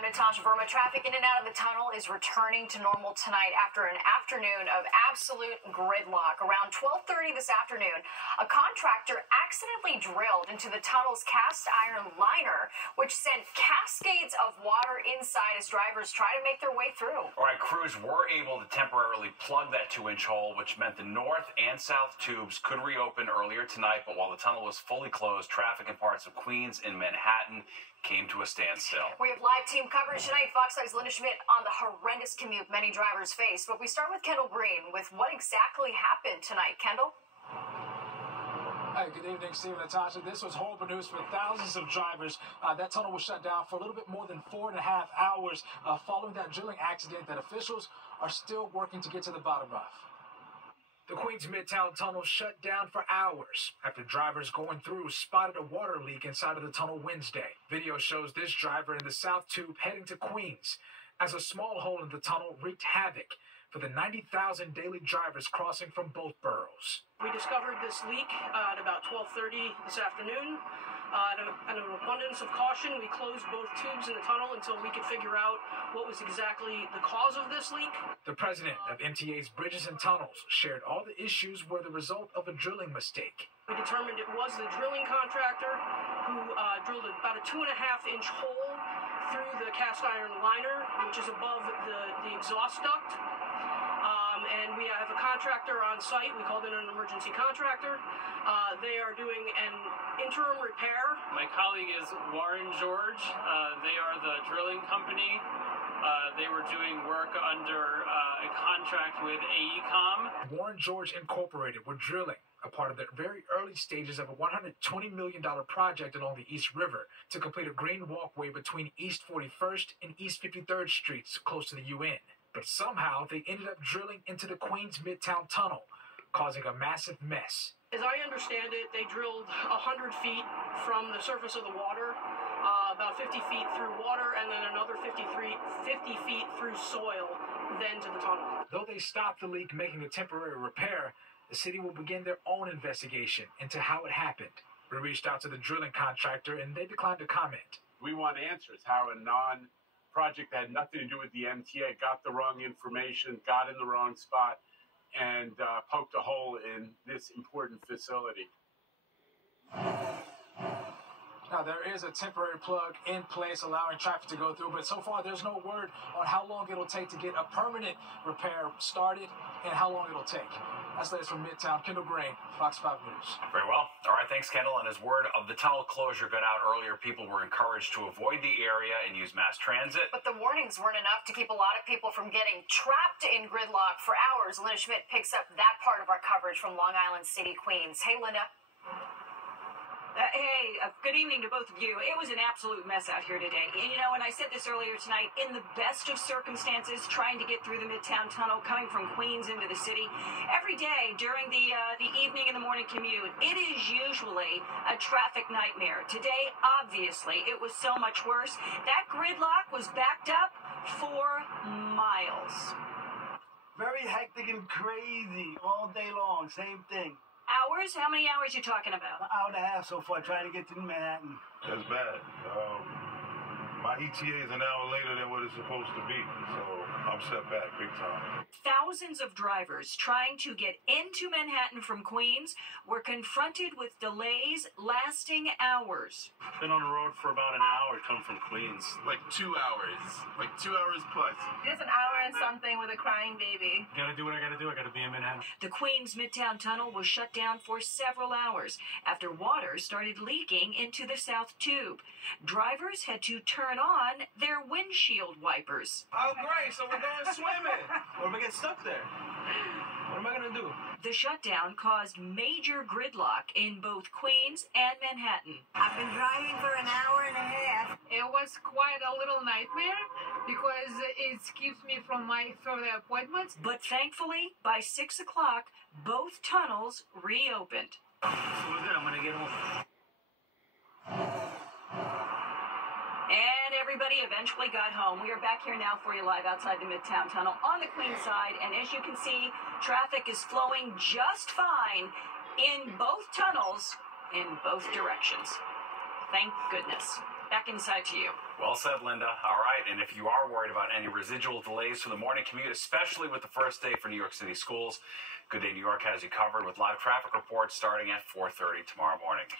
I'm Natasha Verma. Traffic in and out of the tunnel is returning to normal tonight after an afternoon of absolute gridlock. Around 12:30 this afternoon, a contractor accidentally drilled into the tunnel's cast iron liner, which sent cascades of water inside as drivers try to make their way through. All right, crews were able to temporarily plug that 2-inch hole, which meant the north and south tubes could reopen earlier tonight. But while the tunnel was fully closed, traffic in parts of Queens and Manhattan came to a standstill. We have live team coverage tonight. Fox 5's Linda Schmidt on the horrendous commute many drivers face. But we start with Kendall Green with what exactly happened tonight. Kendall? Hey, good evening, Steve and Natasha. This was horrible news for thousands of drivers. That tunnel was shut down for a little bit more than 4.5 hours following that drilling accident that officials are still working to get to the bottom of. The Queens Midtown Tunnel shut down for hours after drivers going through spotted a water leak inside of the tunnel Wednesday. Video shows this driver in the South Tube heading to Queens as a small hole in the tunnel wreaked havoc for the 90,000 daily drivers crossing from both boroughs. We discovered this leak at about 12:30 this afternoon. Out of an abundance of caution, we closed both tubes in the tunnel until we could figure out what was exactly the cause of this leak. The president of MTA's Bridges and Tunnels shared all the issues were the result of a drilling mistake. We determined it was the drilling contractor who drilled about a 2.5-inch hole through the cast iron liner, which is above the exhaust duct. And we have a contractor on site. We called in an emergency contractor. They are doing an interim repair. My colleague is Warren George. They are the drilling company. They were doing work under a contract with AECOM. Warren George Incorporated were drilling, a part of the very early stages of a $120 million project along the East River to complete a green walkway between East 41st and East 53rd Streets close to the UN. But somehow they ended up drilling into the Queens Midtown Tunnel, causing a massive mess. As I understand it, they drilled 100 feet from the surface of the water, about 50 feet through water, and then another 50 feet through soil, then to the tunnel. Though they stopped the leak making a temporary repair, the city will begin their own investigation into how it happened. We reached out to the drilling contractor, and they declined to comment. We want answers how a project that had nothing to do with the MTA got the wrong information, got in the wrong spot, and poked a hole in this important facility. Now, there is a temporary plug in place allowing traffic to go through, but so far there's no word on how long it'll take to get a permanent repair started and how long it'll take. That's latest from Midtown. Kendall Green, Fox 5 News. Very well. All right, thanks, Kendall. And as word of the tunnel closure got out earlier, people were encouraged to avoid the area and use mass transit. But the warnings weren't enough to keep a lot of people from getting trapped in gridlock for hours. Linda Schmidt picks up that part of our coverage from Long Island City, Queens. Hey, Linda. Hey, good evening to both of you. It was an absolute mess out here today. And, and I said this earlier tonight, in the best of circumstances, trying to get through the Midtown Tunnel, coming from Queens into the city, every day during the evening and the morning commute, it is usually a traffic nightmare. Today, obviously, it was so much worse. That gridlock was backed up for miles. Very hectic and crazy all day long, same thing. Hours? How many hours are you talking about? An hour and a half so far trying to get to Manhattan. That's bad. My ETA is an hour later than what it's supposed to be, so I'm set back big time. Thousands of drivers trying to get into Manhattan from Queens were confronted with delays lasting hours. Been on the road for about an hour, come from Queens. Like 2 hours. Like 2 hours plus. Just an hour and something with a crying baby. Gotta do what I gotta do. I gotta be in Manhattan. The Queens Midtown Tunnel was shut down for several hours after water started leaking into the South Tube. Drivers had to turn on their windshield wipers. Oh, great. So we're going swimming. Or we get stuck there. What am I going to do? The shutdown caused major gridlock in both Queens and Manhattan. I've been driving for an hour and a half. It was quite a little nightmare because it keeps me from my further appointments. But thankfully, by 6 o'clock, both tunnels reopened. So we're good. I'm going to get home. And everybody eventually got home. We are back here now for you live outside the Midtown Tunnel on the Queens side. And as you can see, traffic is flowing just fine in both tunnels in both directions. Thank goodness. Back inside to you. Well said, Linda. All right, and if you are worried about any residual delays for the morning commute, especially with the first day for New York City schools, Good Day New York has you covered with live traffic reports starting at 4:30 tomorrow morning.